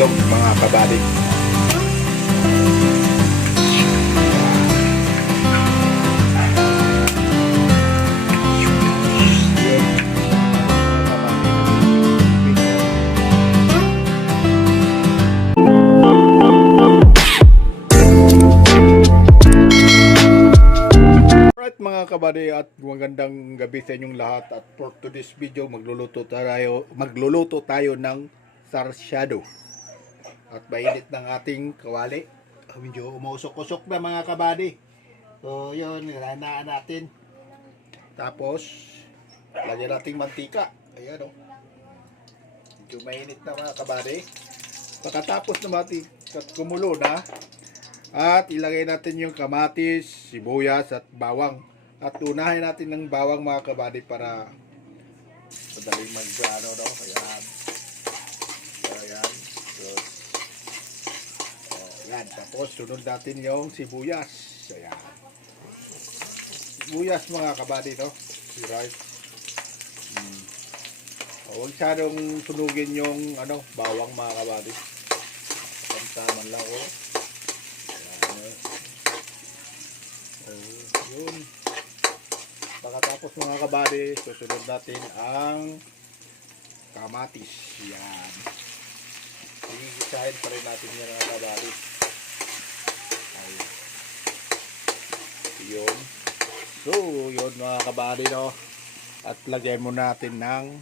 itlog mga kabady. Mga kabady, at magandang gabi sa inyong lahat, at for today's video magluluto tayo ng sarsyado at mainit ng ating kawali. Medyo umusok-usok na mga kabady, so yun, hinanaan natin, tapos lagyan natin mantika. Ayan o, medyo mainit na mga kabady. Pagkatapos na kumulo na, at ilagay natin yung kamatis, sibuyas at bawang. At unahin natin ng bawang mga kabady para madaling mag-ano, no? Ayan. Ayan. So, ayan. Tapos sunod natin yung sibuyas. Ayan. Sibuyas mga kabady, no? Si rice. Huwag masyadong sunugin yung bawang mga kabady. Tamtaman lang, oh. Ayan. Yun. Pagkatapos mga kabady, susunod natin ang kamatis. Yan. Igisahin pa rin natin yan mga kabady. Yun. So, yun mga kabady, no? At lagyan mo natin ng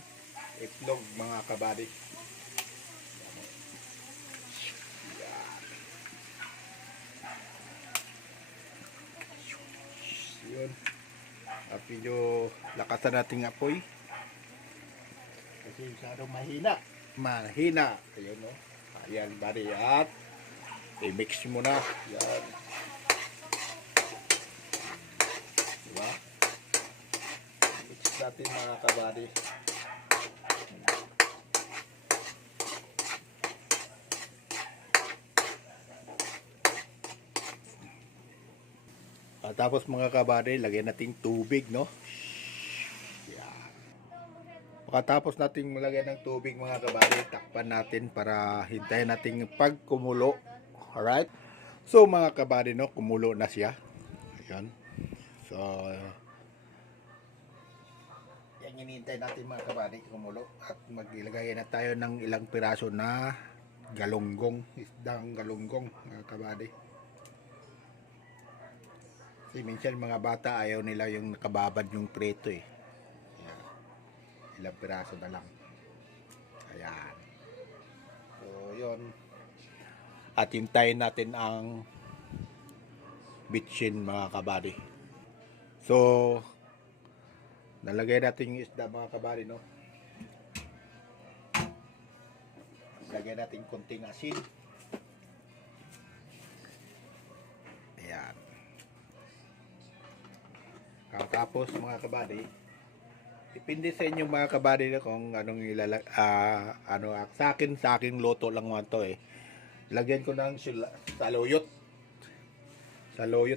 itlog mga kabady. Yan. Yun. At medyo lakasan natin ng apoy kasi masyadong mahina. Ayun, no? Ayan bari, at i-mix mo na. Yan, diba? Mix natin mga kabady. Tapos mga kabady, lagyan natin tubig, no? Yan. Pagkatapos natin malagyan ng tubig mga kabady, takpan natin para hintayin natin pagkumulo. Alright? So mga kabady, no, kumulo na siya. Ayan. So yan, hinihintay natin mga kabady kumulo, at maglagay na tayo ng ilang piraso na galunggong, isdang galunggong mga kabady. Kasi minsan mga bata ayaw nila yung nakababad yung preto eh. Ayan. Ilang piraso na lang. Ayan. So yun. At hintayin natin ang bitchin mga kabady. So nalagay natin yung isda mga kabady, no? Lagay natin konting asin. Ayan. Tapos mga kabady, depende sa inyo mga kabady kung anong sa akin luto lang naman to eh. Lagyan ko ng saluyot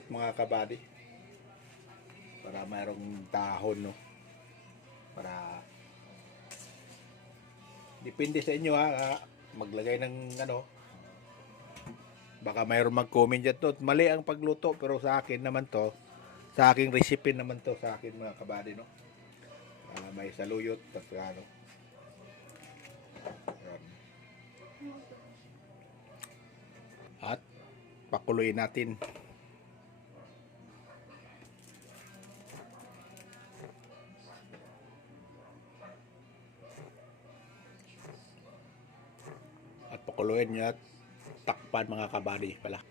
mga kabady, para mayroong dahon, no? Para depende sa inyo maglagay ng baka mayroong mag-comment dyan to, mali ang pagluto, pero sa akin naman to, sa aking recipe naman to, sa akin mga kabady, no? May saluyot at at pakuluin natin. At pakuluin niya at takpan mga kabady pala.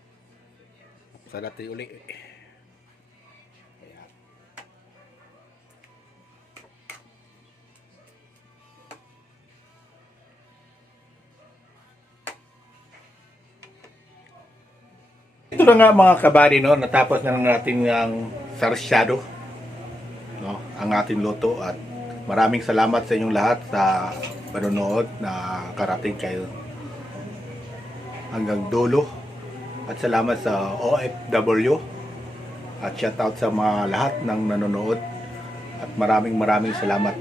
Buksan natin uli. Ito na nga mga kabady, no, natapos na lang natin ang sarsyado, no, ang ating luto. At maraming salamat sa inyong lahat sa panonood na karating kayo hanggang dulo. At salamat sa OFW, at shoutout sa mga lahat ng nanonood. At maraming salamat.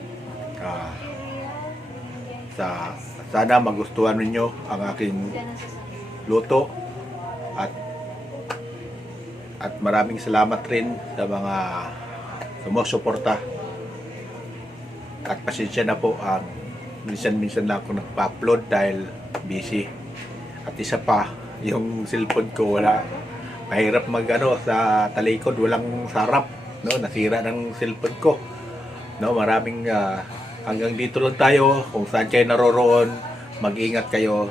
Sana magustuhan ninyo ang aking luto at maraming salamat rin sa mga sumusuporta. At pasensya na po, minsan-minsan lang ako nagpa-upload dahil busy. At isa pa, yung cellphone ko mahirap sa talikod, walang sarap, no? Nasira ng cellphone ko, no? Maraming hanggang dito lang tayo. Kung saan kayo naroroon, mag-ingat kayo.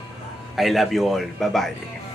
I love you all. Bye bye.